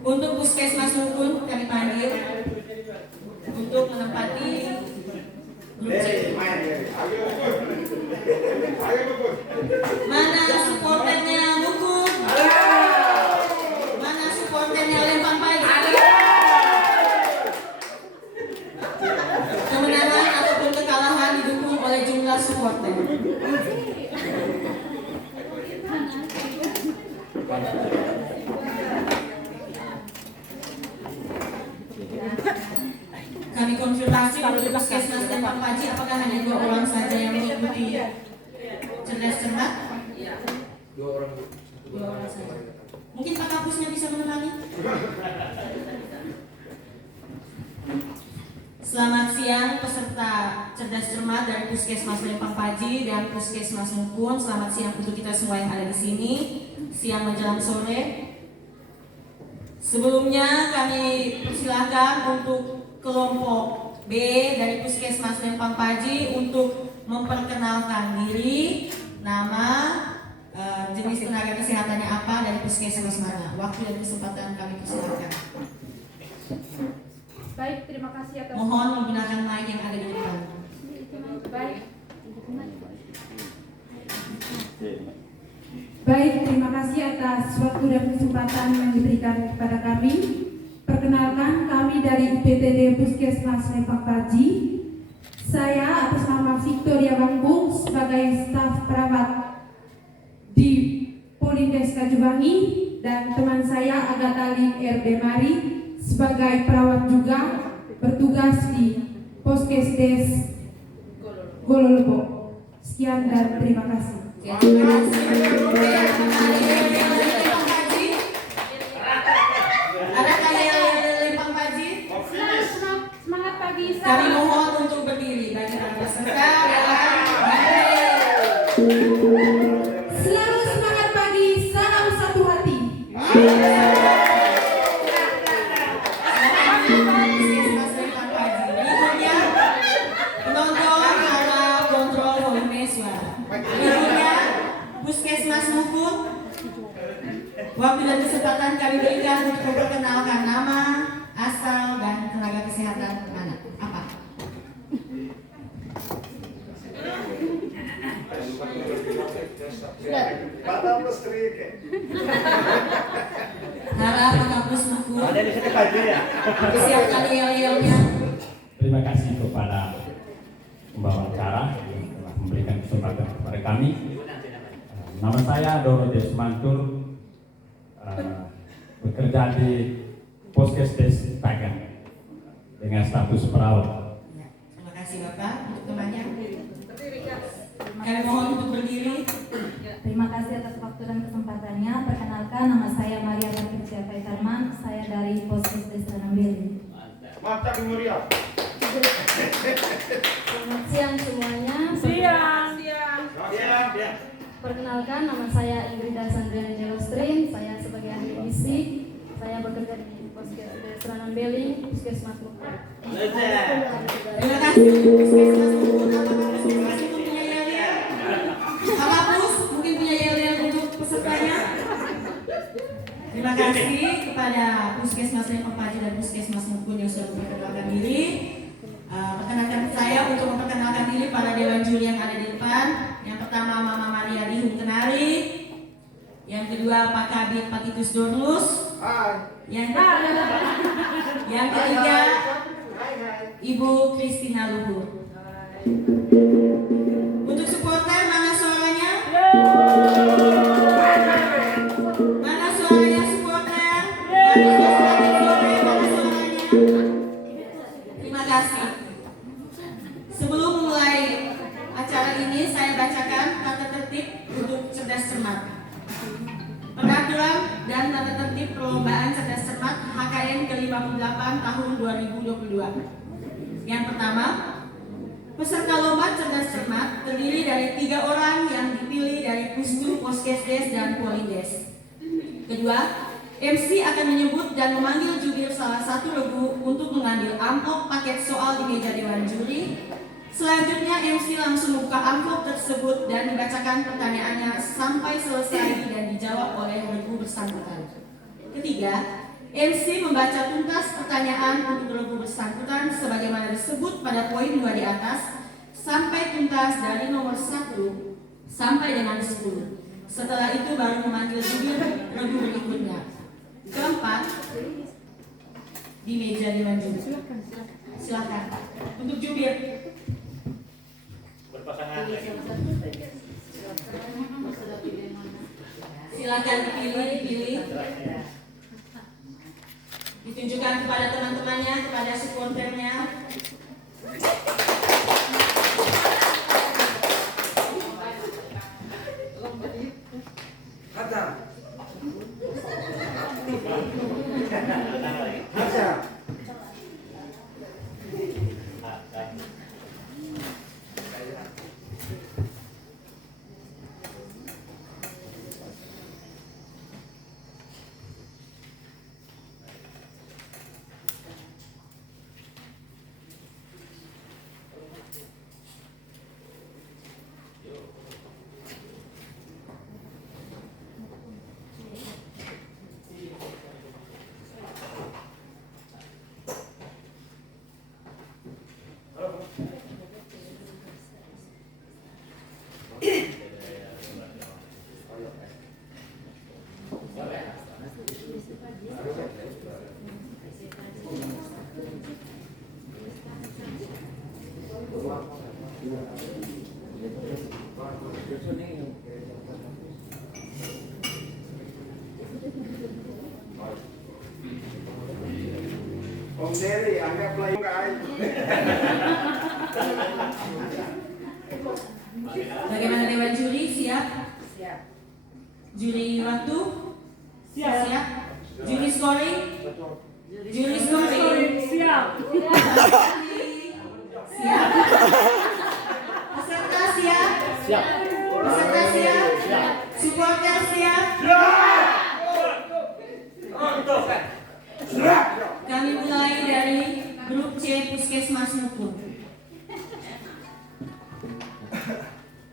Untuk Puskesmas Mukun kami panggil untuk menempati grup C. Mana supporternya Mukun? Mana supporternya Lempang Pagi? Kemenangan ataupun kekalahan didukung oleh jumlah supporter. Kami konfirmasi untuk Puskesmas Lempang Pagi, apakah hanya 2 orang saja yang mengikuti cerdas cermat? 2 orang. 2 orang saja. Mungkin Pak Kapusnya bisa menemani? Selamat siang peserta cerdas cermat dari Puskesmas Lempang Pagi dan Puskesmas Mukun. Selamat siang untuk kita semua yang ada di sini. Siang menjelang sore. Sebelumnya kami persilahkan untuk kelompok B dari Puskesmas Lempang Pagi untuk memperkenalkan diri, nama, jenis tenaga kesehatannya apa, dari puskesmas mana. Waktu dan kesempatan kami persilahkan. Baik, terima kasih atas. Mohon menggunakan mic yang ada di depan. Baik, terima kasih atas waktu dan kesempatan yang diberikan kepada kami. Perkenalkan, kami dari UPTD Puskesmas Lempang Pagi. Saya atas nama Victoria Bangkung sebagai staf perawat di Polindes Kajuwangi dan teman saya Agatha Lin RD Mari sebagai perawat juga bertugas di Poskesdes Gololobo. Sekian dan terima kasih. Terima kasih. Ada kalian Lempang Pagi? Semangat pagi. Kami mohon untuk berdiri bagi para peserta dan Selalu semangat pagi, salam satu hati. Puskesmas Lempang Pagi. Berikutnya penonton harap kontrol volume suara. Berikutnya Puskesmas Mukun. Waktu dan kesempatan kami berikan untuk memperkenalkan nama, asal, dan tenaga kesehatan mana. Apa? Harap Kapus Mukun. Siapkan yel-yelnya. Terima kasih kepada pembawa acara yang telah memberikan kesempatan kepada kami. Nama saya Doro Desmantur, bekerja di Poskesdes Tagan dengan status perawat. Ya, terima kasih Bapak untuk temannya. Kami mohon untuk berdiri. Terima kasih atas waktu dan kesempatannya. Perkenalkan, nama saya Maria Patricia Faitarman. Saya dari Poskesdes Ranambili. Mantap Muria. Selamat siang semuanya. Siang. Perkenalkan, nama saya Ingrida Sandriana Jelostrin. Saya sebagai ahli gizi. Saya bekerja di Poskesdes Ranambili, Puskesmas Mukun. Terima kasih Puskesmas Mukun. Apakah Puskesmas Mukun punya yel-yel? Pak Kapus mungkin punya yel-yel untuk pesertanya. Terima kasih kepada Puskesmas Lempang Pagi dan Puskesmas Mukun yang sudah memperkenalkan diri. Perkenalkan saya untuk memperkenalkan diri para dewan juri yang ada di depan. Yang pertama Mama Maria Dihung Kenari. Yang kedua Pak Kabit Pak Titus Dorlus. Yang ketiga Ibu Kristina Luhur. Untuk supporter mana suaranya? Mana suaranya supporter? Mana suaranya? Terima kasih. Sebelum mulai acara ini, saya bacakan tata tertib untuk cerdas cermat. Peraturan dan tata tertib perlombaan cerdas cermat HKN ke-58 tahun 2022. Yang pertama, peserta lomba cerdas cermat terdiri dari 3 orang yang dipilih dari Pusdu, Poskesdes, dan Polindes. Kedua, MC akan menyebut dan memanggil jubir salah satu regu untuk mengambil amplop paket soal di meja dewan juri. Selanjutnya MC langsung membuka amplop tersebut dan dibacakan pertanyaannya sampai selesai dan dijawab oleh regu bersangkutan. Ketiga, MC membaca tuntas pertanyaan untuk regu bersangkutan sebagaimana disebut pada poin 2 di atas sampai tuntas dari nomor 1 sampai dengan 10. Setelah itu baru memanggil jubir regu berikutnya. Keempat, di meja Dewan Jubir. Silakan. Untuk jubir. Berpasangan. Silakan dipilih. Ditunjukkan kepada teman-temannya, kepada supporternya. Om Dery, anggap lah yung kain. Bagaimana Dewan Juri? Siap? Juri waktu? Siap. Juri scoring? Juri scoring? Siap. Peserta siap? Siap. Peserta siap? Supporter siap? Kami mulai dari grup C Puskesmas Nukun.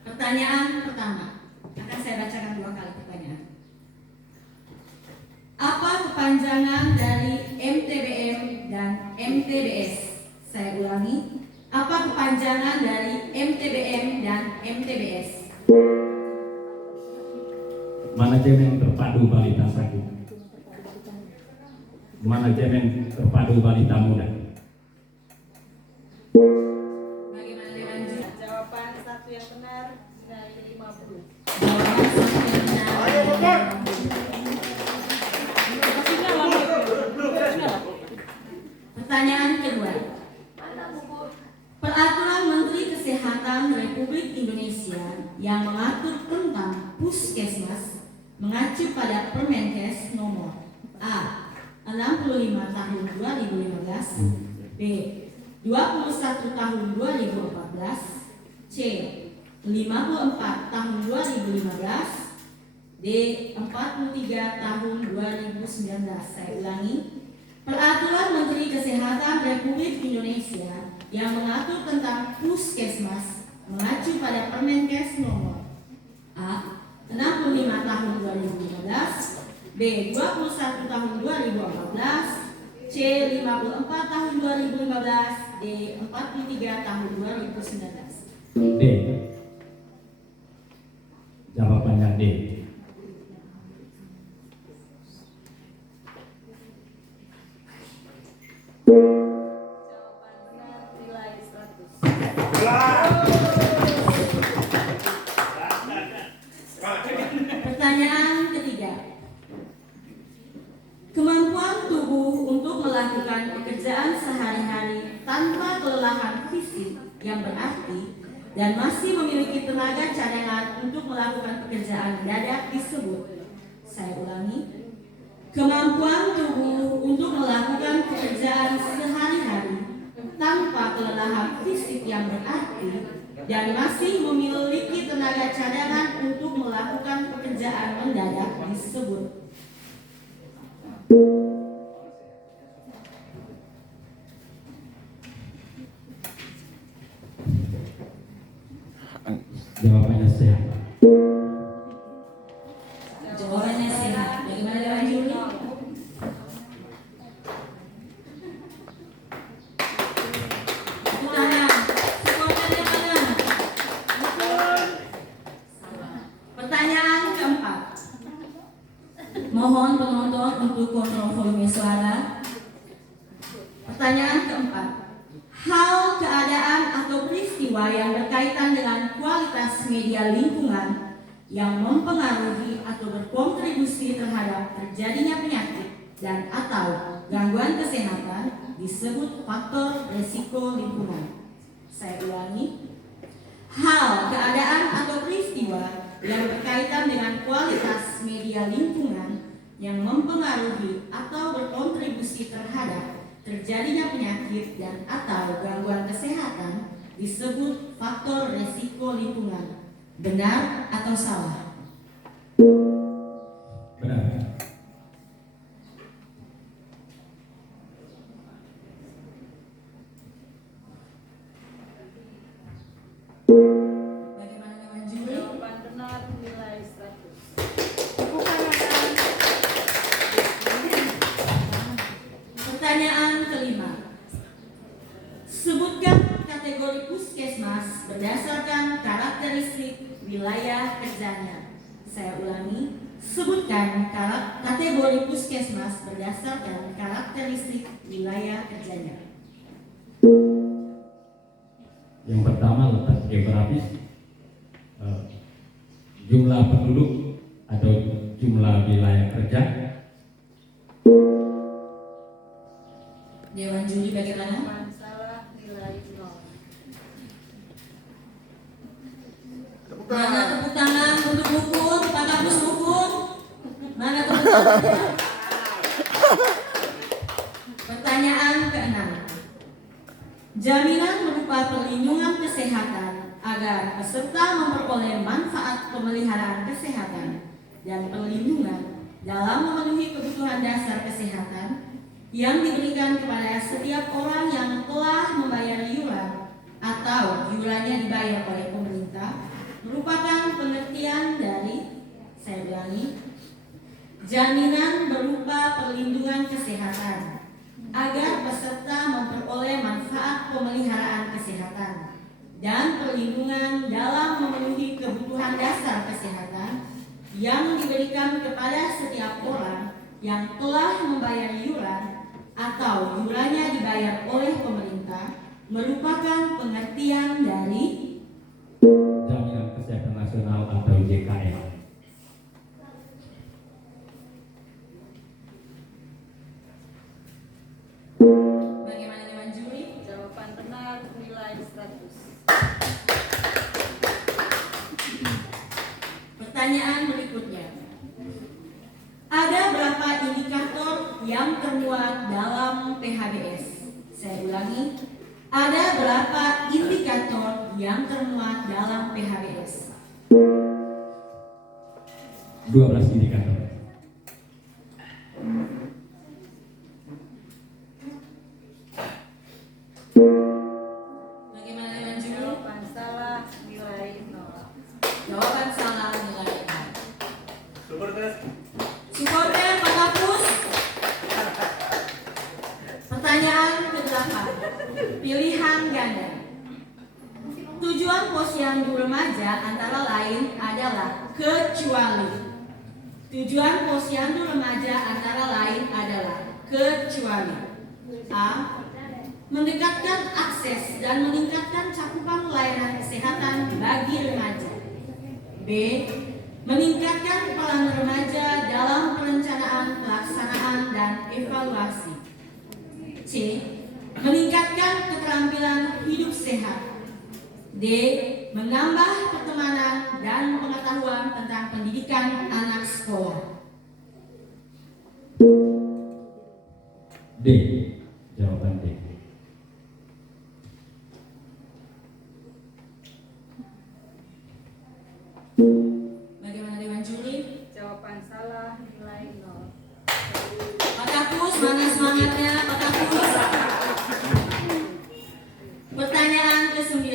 Pertanyaan pertama. Akan saya bacakan 2 kali pertanyaan. Apa kepanjangan dari MTBM dan MTBS? Saya ulangi. Apa kepanjangan dari MTBM dan MTBS? Manajemen Terpadu Balita Sakit. Manajemen Terpadu Balita Muda. Bagaimana Dewan Juri? Jawaban satu yang benar nilai 50. Jawaban satu yang benar. Ayo, Bapak. Pertanyaan kedua. Peraturan Menteri Kesehatan Republik Indonesia yang mengatur tentang Puskesmas mengacu pada Permenkes nomor A 65 tahun 2015, B 21 tahun 2014, C 54 tahun 2015, D 43 tahun 2019. Saya ulangi. Peraturan Menteri Kesehatan Republik Indonesia yang mengatur tentang Puskesmas mengacu pada Permenkes nomor A 65 tahun 2015, B 21 tahun 2014, C 54 tahun 2015, D 43 tahun 2019. D. Jawabannya D. Jawaban benar nilai 100. Pertanyaan ketiga. Kemampuan tubuh untuk melakukan pekerjaan sehari-hari tanpa kelelahan fisik yang berarti dan masih memiliki tenaga cadangan untuk melakukan pekerjaan mendadak disebut. Saya ulangi. Kemampuan tubuh untuk melakukan pekerjaan sehari-hari tanpa kelelahan fisik yang berarti dan masih memiliki tenaga cadangan untuk melakukan pekerjaan mendadak disebut. Jawabannya C. Jawabannya sehat. Bagaimana Dewan Juri? mohon untuk kontrol volume suara. Pertanyaan keempat. Hal, keadaan, atau peristiwa yang berkaitan dengan kualitas media lingkungan yang mempengaruhi atau berkontribusi terhadap terjadinya penyakit dan atau gangguan kesehatan disebut faktor resiko lingkungan. Saya ulangi. Hal, keadaan, atau peristiwa yang berkaitan dengan kualitas media lingkungan yang mempengaruhi atau berkontribusi terhadap terjadinya penyakit dan atau gangguan kesehatan disebut faktor resiko lingkungan. Benar atau salah? Benar. Bagaimana dengan juri? Jawaban benar nilai 100. Pertanyaan kelima. Sebutkan kategori puskesmas berdasarkan karakteristik wilayah kerjanya. Saya ulangi. Sebutkan kategori puskesmas berdasarkan karakteristik wilayah kerjanya. Yang pertama letak geografis, jumlah penduduk atau jumlah wilayah kerja. Dewan juri bagaimana? Jawaban salah nilai 0. Mana tepuk tangan untuk Bukun? Pak Kapus Bukun? Mana tepuk tangannya? Pertanyaan keenam. Jaminan berupa perlindungan kesehatan agar peserta memperoleh manfaat pemeliharaan kesehatan dan perlindungan dalam memenuhi kebutuhan dasar kesehatan yang diberikan kepada setiap orang yang telah membayar iuran atau iurannya dibayar oleh pemerintah merupakan pengertian dari, saya ulangi, jaminan berupa perlindungan kesehatan agar peserta memperoleh manfaat pemeliharaan kesehatan dan perlindungan dalam memenuhi kebutuhan dasar kesehatan yang diberikan kepada setiap orang yang telah membayar iuran atau iurannya dibayar oleh pemerintah merupakan pengertian dari Jaminan Kesehatan Nasional atau JKN. bagaimana dengan juri? Jawaban benar nilai 100. Pertanyaan berikutnya. Ada berapa indikator yang termuat dalam PHBS? Saya ulangi. Ada berapa indikator yang termuat dalam PHBS? 12 indikator. Bagaimana dengan juri? Jawaban salah nilai 0. Jawaban salah nilai 0. Supporter. Supporter Pak Kapus. Pertanyaan ke-8. Pilihan ganda. Tujuan posyandu remaja antara lain adalah kecuali. Tujuan posyandu remaja antara lain adalah kecuali A. Mendekatkan akses dan meningkatkan cakupan layanan kesehatan bagi remaja. B. Meningkatkan peran remaja dalam perencanaan, pelaksanaan, dan evaluasi. C. Meningkatkan keterampilan hidup sehat. D. Menambah pertemanan dan pengetahuan tentang pendidikan anak sekolah. D. Jawaban D. Bagaimana dengan juri? Jawaban salah nilai 0. Pak Kapus, mana semangatnya Pak Kapus? Pertanyaan ke-9.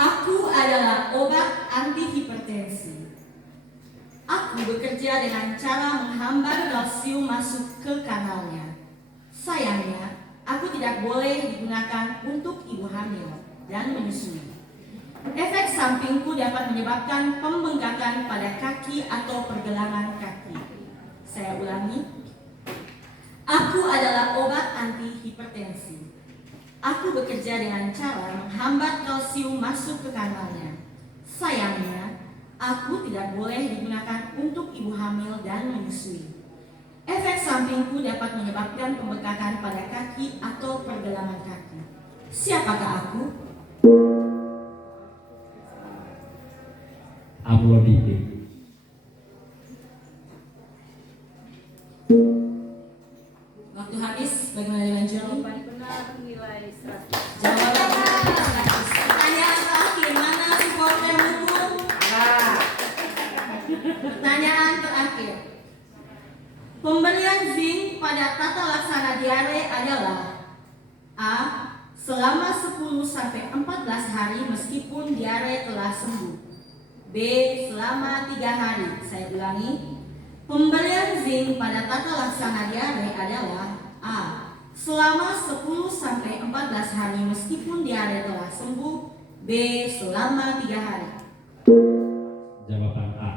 Aku adalah obat anti hipertensi. Aku bekerja dengan cara menghambat kalsium masuk ke kanalnya. Sayangnya, aku tidak boleh digunakan untuk ibu hamil dan menyusui. Efek sampingku dapat menyebabkan pembengkakan pada kaki atau pergelangan kaki. bekerja dengan cara menghambat kalsium masuk ke kanalnya. Sayangnya, aku tidak boleh digunakan untuk ibu hamil dan menyusui. Efek sampingku dapat menyebabkan pembekakan pada kaki atau pergelangan kaki. Siapakah aku? Amlodipine. Waktu habis, bagaimana dengan Johnny? Jawaban benar nilai 100. Jawaban benar. Pertanyaan terakhir, mana supporter hukum? Pertanyaan terakhir. Pemberian zinc pada tata laksana diare adalah A. Selama 10-14 hari meskipun diare telah sembuh. B. Selama 3 hari. Saya ulangi. Pemberian zinc pada tata laksana diare adalah A. Selama 10-14 hari meskipun diare telah sembuh. B. Selama 3 hari. Jawaban A.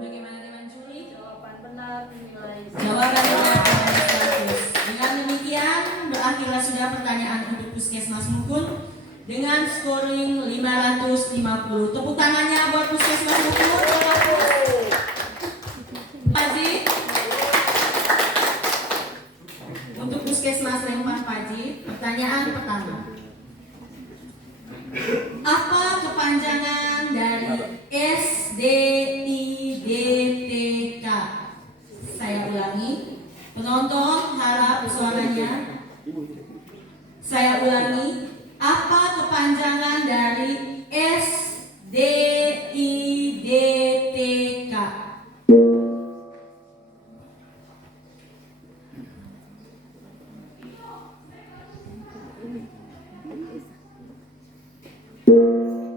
Bagaimana dengan Juli? Jawaban benar nilai 100. Jawaban benar nilai 100. Dengan demikian berakhirlah sudah pertanyaan untuk Puskesmas Mukun dengan scoring 550. Tepuk tangannya buat Puskesmas Mukun. Paji. Untuk Puskesmas Lempang Paji, pertanyaan pertama. Apa kepanjangan dari SDIDTK? Saya ulangi. Penonton harap suaranya. Saya ulangi. Apa kepanjangan dari SDIDTK?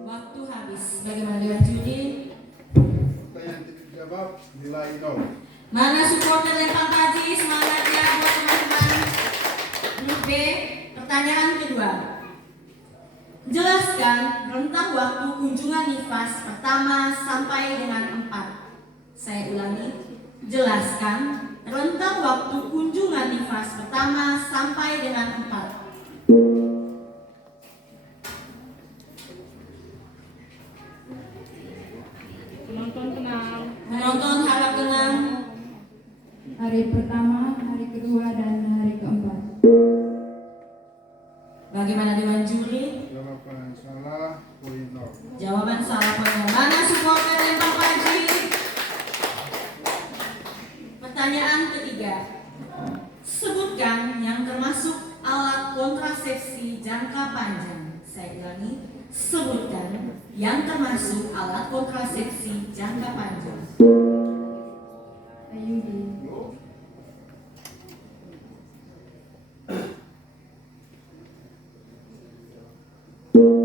Waktu habis. Bagaimana dengan Judi? Pertanyaan tidak dijawab nilai 0. Mana supporter Lempang Paji? Semangat ya buat teman-teman. Grup B, pertanyaan kedua. Jelaskan rentang waktu kunjungan nifas pertama sampai dengan 4. Saya ulangi. Jelaskan rentang waktu kunjungan nifas pertama sampai dengan 4. Penonton harap tenang. Hari pertama, hari kedua, dan hari keempat. Bagaimana dengan Juli? Jawaban salah, poin 0. Jawaban salah poin. Mana supporter Lempang Paji? Pertanyaan ketiga. Sebutkan yang termasuk alat kontrasepsi jangka panjang. Saya ulangi. Sebutkan yang termasuk alat kontrasepsi jangka panjang. IUD.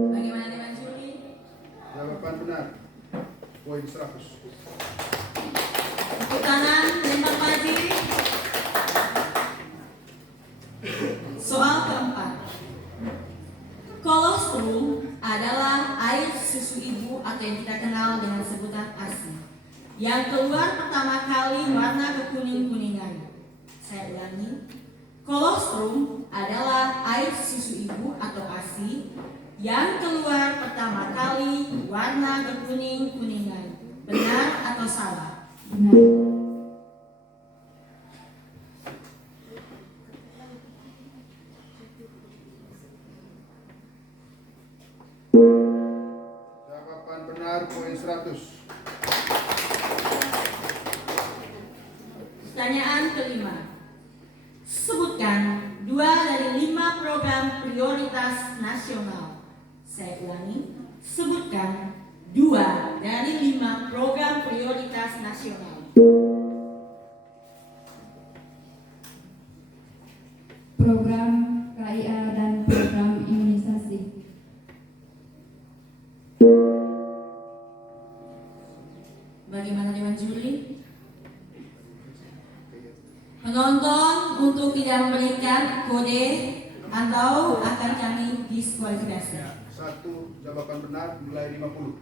Bagaimana dengan Juli? Jawaban benar, poin 100. Tepuk tangan Lempang Paji. Soal keempat. Kolostrum adalah air susu ibu atau yang kita kenal dengan sebutan ASI yang keluar pertama kali warna kekuning-kuningan. Saya ulangi. Kolostrum adalah air susu ibu atau ASI yang keluar pertama kali warna kekuning-kuningan. Benar atau salah? Benar. Jawaban benar, poin 100. Pertanyaan kelima. Sebutkan 2 dari 5 program prioritas nasional. Saya ulangi. Sebutkan 2 dari 5 program prioritas nasional. Program KIA dan program imunisasi. Bagaimana dengan Juli? Penonton untuk tidak memberikan kode atau akan kami diskualifikasi. 1, jawaban benar, nilai 50.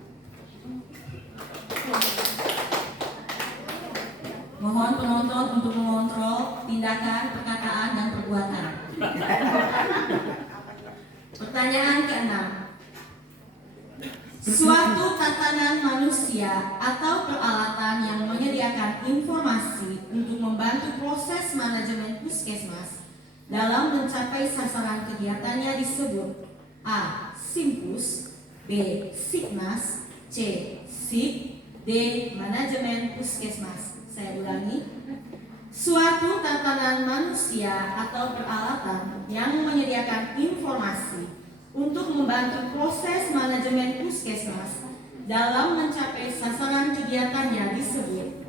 Mohon penonton untuk mengontrol tindakan, perkataan, dan perbuatan. Pertanyaan ke-6. Suatu tatanan manusia atau peralatan yang menyediakan informasi untuk membantu proses manajemen puskesmas dalam mencapai sasaran kegiatannya disebut A. Simpus, B. Siknas, C. Sik, D. Manajemen puskesmas. Saya ulangi. Suatu tatanan manusia atau peralatan yang menyediakan informasi untuk membantu proses manajemen puskesmas dalam mencapai sasaran kegiatannya disebut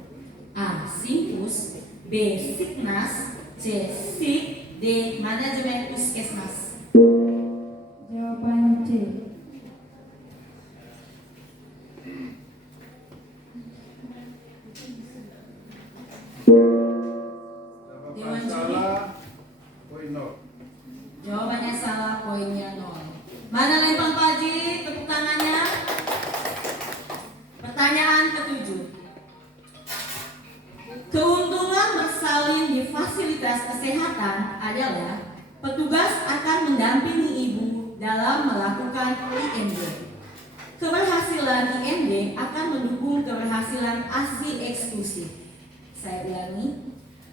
A. Simpus, B. Siknas, C. Sik, D. Manajemen puskesmas. Jawaban C. Jawaban salah, poin 0. Jawabannya salah, poinnya 0. Mana lempang paji? Tepuk tangannya. Pertanyaan ke-7. Keuntungan bersalin di fasilitas kesehatan adalah petugas akan mendampingi ibu dalam melakukan IMD. Keberhasilan IMD akan mendukung keberhasilan ASI eksklusif. Saya ulangi.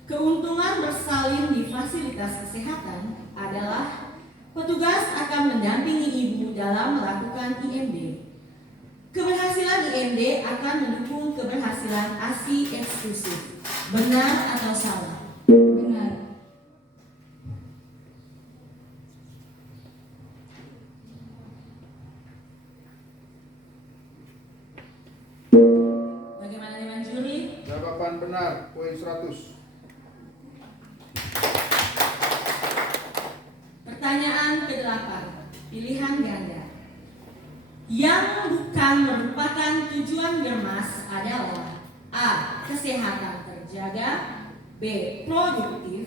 Keuntungan bersalin di fasilitas kesehatan adalah petugas akan mendampingi ibu dalam melakukan IMD. Keberhasilan IMD akan mendukung keberhasilan ASI eksklusif. Benar atau salah? Benar. Bagaimana dengan juri? Jawaban benar, poin 100. Pertanyaan ke-8. Pilihan ganda. Yang bukan merupakan tujuan Germas adalah A. Kesehatan terjaga, B. Produktif,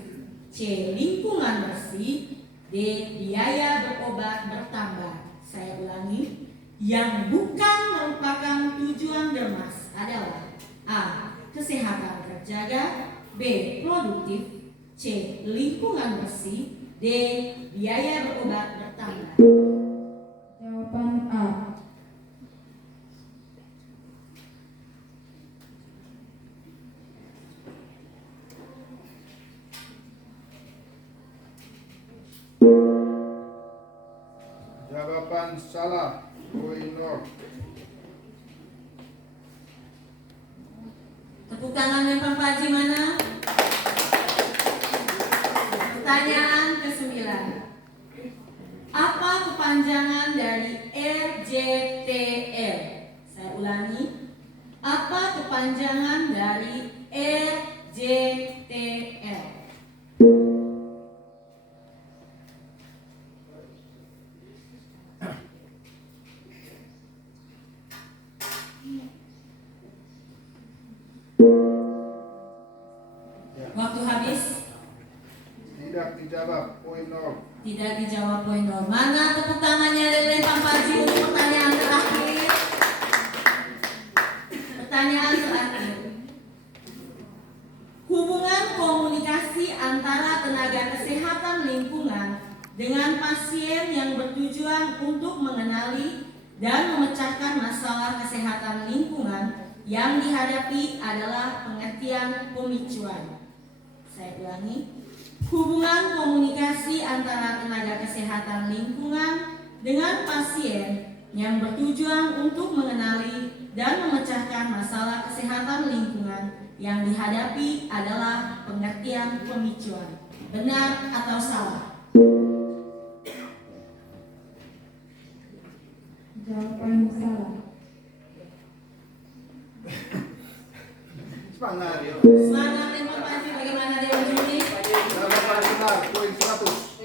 C. Lingkungan bersih, D. Biaya berobat bertambah. Saya ulangi. Yang bukan merupakan tujuan Germas adalah A. Kesehatan terjaga, B. Produktif, C. Lingkungan bersih, D. Biaya berobat bertambah. Jawaban A. Jawaban salah, poin 0. Tepuk tangan lempar paji mana? Pertanyaan ke-9. Apa kepanjangan dari RJTL? Saya ulangi. Apa kepanjangan dari RJTL? Waktu habis. Tidak dijawab, poin 0. Tidak dijawab, poin 0. Mana tepuk tangannya dari lempar paji untuk pertanyaan terakhir? Pertanyaan terakhir. Hubungan komunikasi antara tenaga kesehatan lingkungan dengan pasien yang bertujuan untuk mengenali dan memecahkan masalah kesehatan lingkungan yang dihadapi adalah pengertian pemicuan. Saya ulangi. Hubungan komunikasi antara tenaga kesehatan lingkungan dengan pasien yang bertujuan untuk mengenali dan memecahkan masalah kesehatan lingkungan yang dihadapi adalah pengertian pemicuan. Benar atau salah? Jawaban salah. Semangat. Semangat lempar paji. Bagaimana dengan juri? Jawaban benar, poin 100.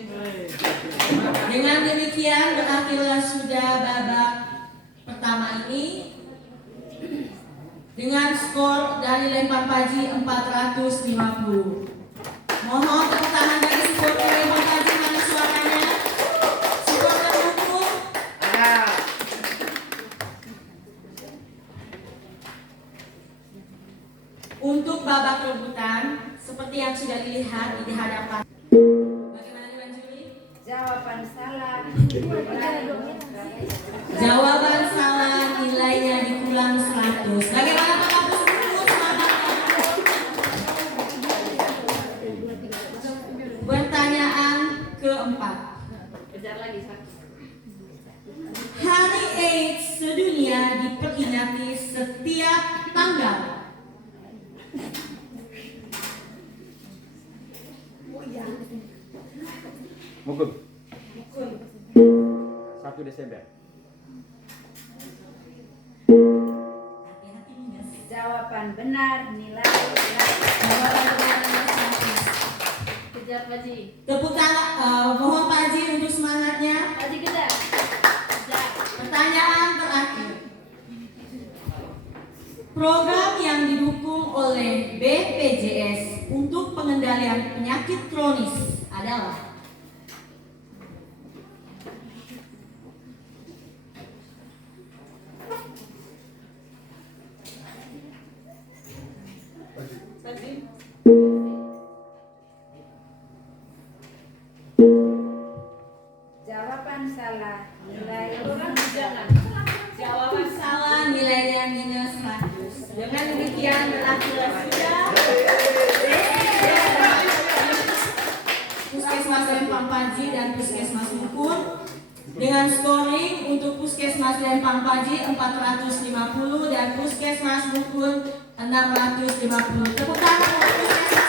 Dengan demikian berakhirlah sudah babak pertama ini dengan skor dari lempar paji 450. Mohon tepuk tangan bagi supporter lempar paji. Mana suaranya? Supporter hukum. Untuk Untuk babak rebutan, seperti yang sudah dilihat di hadapan. Bagaimana dengan Juli? Jawaban salah. Jawaban salah, nilainya dikulang 100. Bagaimana Pak Kapus? Pertanyaan keempat. Hari AIDS sedunia diperingati setiap tanggal. Mukul. 1 Desember. Hati-hati minus. Jawaban benar nilai Jawaban benar adalah 100. Kejar Pak Ji. Tepuk tangan, mohon Pak Haji untuk semangatnya. Pak Ji kejar. Kejar. Pertanyaan terakhir. Program yang didukung oleh BPJS untuk pengendalian penyakit kronis adalah jawaban salah nilai jawaban salah, nilainya minus 100. Dengan demikian berakhir sudah Puskesmas Lempang Paji dan Puskesmas Mukun dengan scoring untuk Puskesmas Lempang Paji 450 dan Puskesmas Mukun 650. Tepuk tangan untuk Puskesmas